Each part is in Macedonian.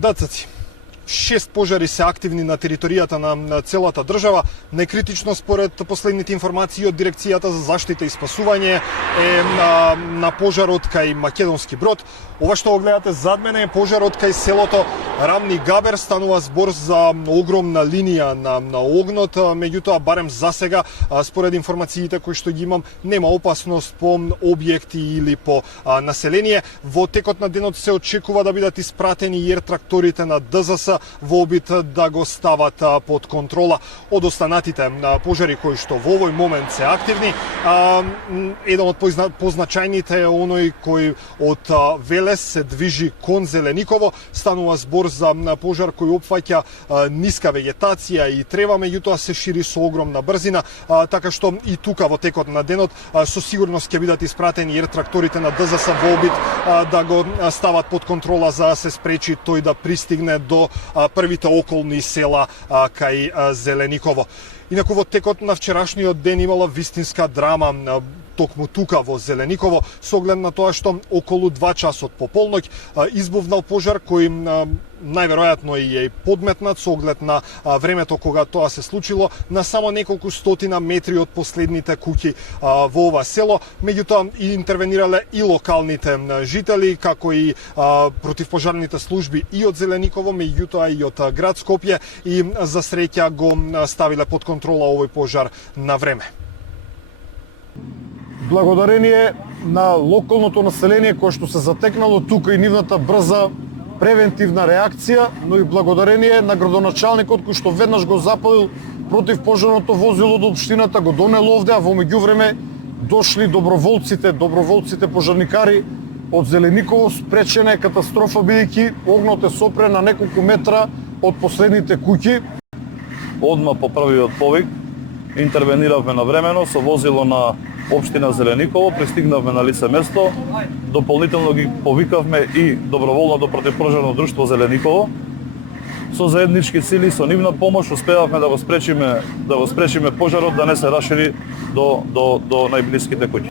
Дацаци, 6 пожари се активни на територијата на целата држава. Најкритично според последните информации од Дирекцијата за заштита и спасување е на пожарот кај Македонски Брод. Ова што го гледате зад мене е пожарот кај селото Рамни Габер. Станува збор за огромна линија на огнот, меѓутоа барем за сега, според информациите кои што ги имам, нема опасност по објекти или по население. Во текот на денот се очекува да бидат испратени јер тракторите на ДЗС во обид да го стават под контрола. Од останатите пожари кои што во овој момент се активни, еден од позначајните е оној кој од Велес се движи кон Зелениково. Станува збор за пожар кој опфаќа ниска вегетација и трева, меѓутоа се шири со огромна брзина, така што и тука во текот на денот со сигурност ќе бидат испратени јер тракторите на ДЗС во обид да го стават под контрола за да се спречи тој да пристигне до првите околни села кај Зелениково. Инаку во текот на вчерашниот ден имала вистинска драма токму тука во Зелениково, со оглед на тоа што околу 2 часот по полноќ избувнал пожар кој најверојатно и е подметнат со оглед на времето кога тоа се случило на само неколку стотина метри од последните куќи во ова село. Меѓутоа и интервенирале и локалните жители, како и противпожарните служби и од Зелениково, меѓутоа и од град Скопје, и за среќа го ставиле под контрола овој пожар на време. Благодарение на локалното население кое што се затекнало тука и нивната брза превентивна реакција, но и благодарение на градоначалникот кој што веднаш го запалил противпожарното возило до општината, го донел овде, а во меѓувреме дошли доброволците пожарникари од Зелениково. Спречена е катастрофа бидејќи огнот е сопрен на неколку метра од последните куќи. Одма по првиот повик интервениравме навремено со возило на општина Зелениково, пристигнавме на лице место, дополнително ги повикавме и доброволното противпожарно друштво Зелениково. Со заеднички сили, со нивна помош, успеавме да го спречиме пожарот да не се расшири до најблиските куќи.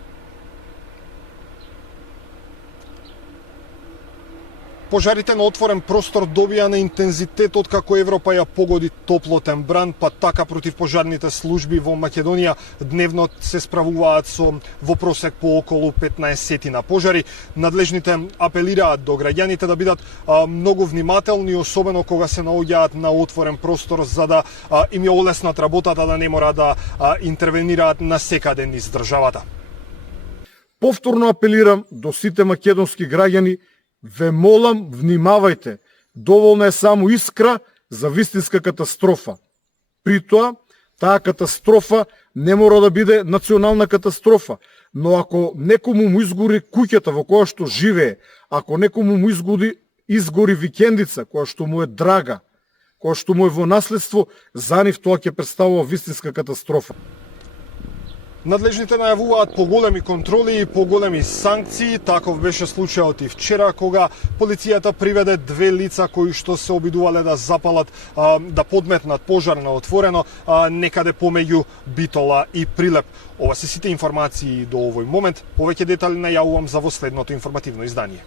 Пожарите на отворен простор добија на интензитет од како Европа ја погоди топлотен бран, па така противпожарните служби во Македонија дневно се справуваат со во просек по околу 15 на пожари. Надлежните апелираат до граѓаните да бидат многу внимателни, особено кога се наоѓаат на отворен простор, за да им ја олеснат работата, да не мора да интервенираат на секаде низ државата. Повторно апелирам до сите македонски граѓани: ве молам, внимавајте, доволна е само искра за вистинска катастрофа. При тоа, таа катастрофа не мора да биде национална катастрофа, но ако некому му изгори куќата во која што живее, ако некому му изгори викендица која што му е драга, која што му е во наследство, за нив тоа ќе представува вистинска катастрофа. Надлежните најавуваат поголеми контроли и поголеми санкции. Таков беше случајот и вчера, кога полицијата приведе 2 лица кои што се обидувале да запалат, да подметнат пожар на отворено некаде помеѓу Битола и Прилеп. Ова се сите информации до овој момент. Повеќе детали најавувам за во следното информативно издание.